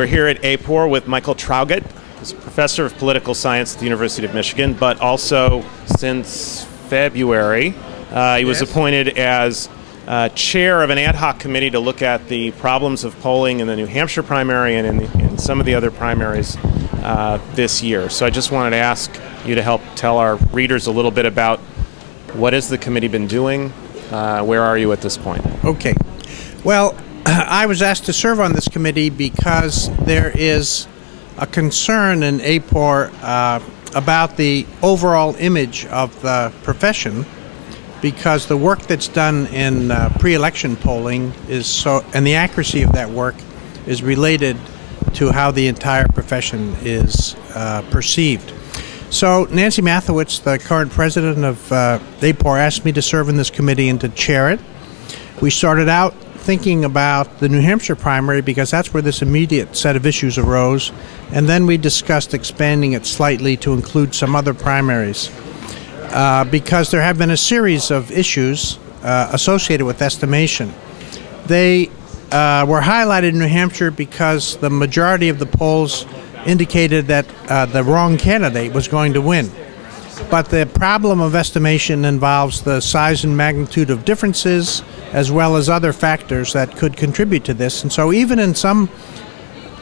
We're here at AAPOR with Michael Traugott. He's a professor of political science at the University of Michigan, but also since February, he was appointed as chair of an ad hoc committee to look at the problems of polling in the New Hampshire primary and in some of the other primaries this year. So I just wanted to ask you to help tell our readers a little bit about what has the committee been doing, where are you at this point? Okay. Well, I was asked to serve on this committee because there is a concern in AAPOR about the overall image of the profession, because the work that's done in pre-election polling and the accuracy of that work is related to how the entire profession is perceived. So Nancy Mathewitz, the current president of AAPOR, asked me to serve in this committee and to chair it. We started out thinking about the New Hampshire primary because that's where this immediate set of issues arose, and then we discussed expanding it slightly to include some other primaries because there have been a series of issues associated with estimation. They were highlighted in New Hampshire because the majority of the polls indicated that the wrong candidate was going to win. But the problem of estimation involves the size and magnitude of differences as well as other factors that could contribute to this. And so even in some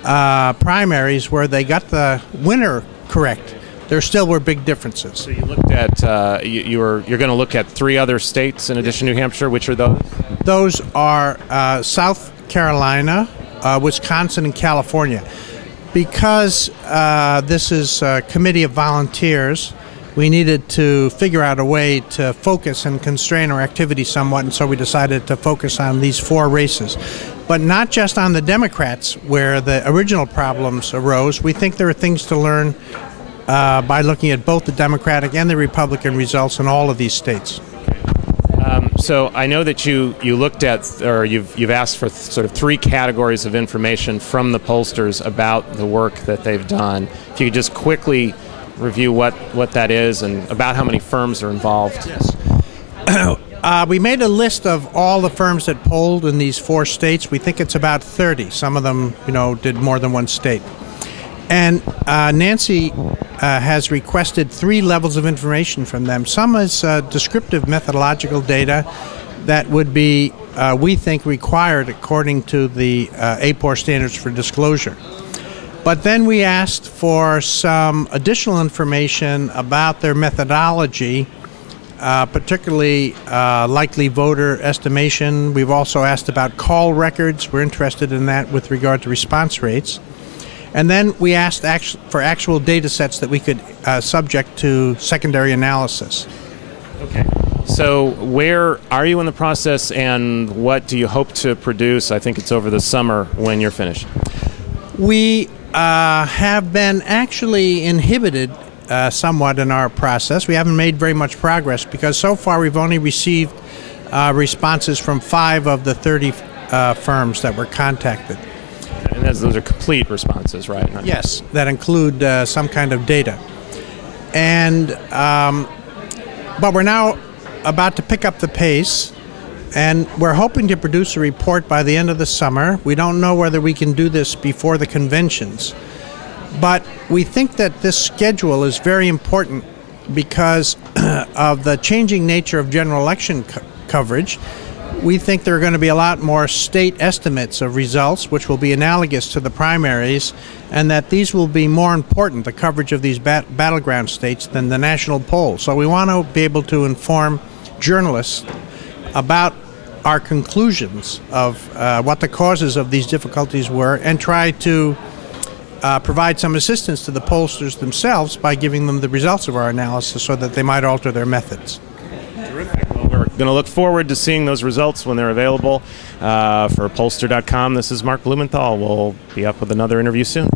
primaries where they got the winner correct, there still were big differences. So you looked at, you're going to look at 3 other states in addition to New Hampshire. Which are those? Those are South Carolina, Wisconsin, and California. Because this is a committee of volunteers, we needed to figure out a way to focus and constrain our activity somewhat, and so we decided to focus on these 4 races. But not just on the Democrats where the original problems arose. We think there are things to learn by looking at both the Democratic and the Republican results in all of these states. So I know that you looked at, or you've asked for sort of 3 categories of information from the pollsters about the work that they've done. If you could just quickly review what that is and about how many firms are involved. Yes. We made a list of all the firms that polled in these 4 states. We think it's about 30. Some of them, did more than one state. And Nancy has requested 3 levels of information from them. Some is descriptive methodological data that would be, we think, required according to the AAPOR standards for disclosure. But then we asked for some additional information about their methodology, particularly likely voter estimation. We've also asked about call records. We're interested in that with regard to response rates. And then we asked for actual data sets that we could subject to secondary analysis. Okay. So where are you in the process, and what do you hope to produce? I think it's over the summer when you're finished. We have been actually inhibited somewhat in our process. We haven't made very much progress because so far we've only received responses from 5 of the 30 firms that were contacted. And those are complete responses, right? Yes, that include some kind of data. And but we're now about to pick up the pace, and we're hoping to produce a report by the end of the summer. We don't know whether we can do this before the conventions, but we think that this schedule is very important because of the changing nature of general election coverage. We think there are going to be a lot more state estimates of results, which will be analogous to the primaries, and that these will be more important, the coverage of these battleground states, than the national poll. So we want to be able to inform journalists about our conclusions of what the causes of these difficulties were, and try to provide some assistance to the pollsters themselves by giving them the results of our analysis so that they might alter their methods. Terrific. We're going to look forward to seeing those results when they're available. For pollster.com, this is Mark Blumenthal. We'll be up with another interview soon.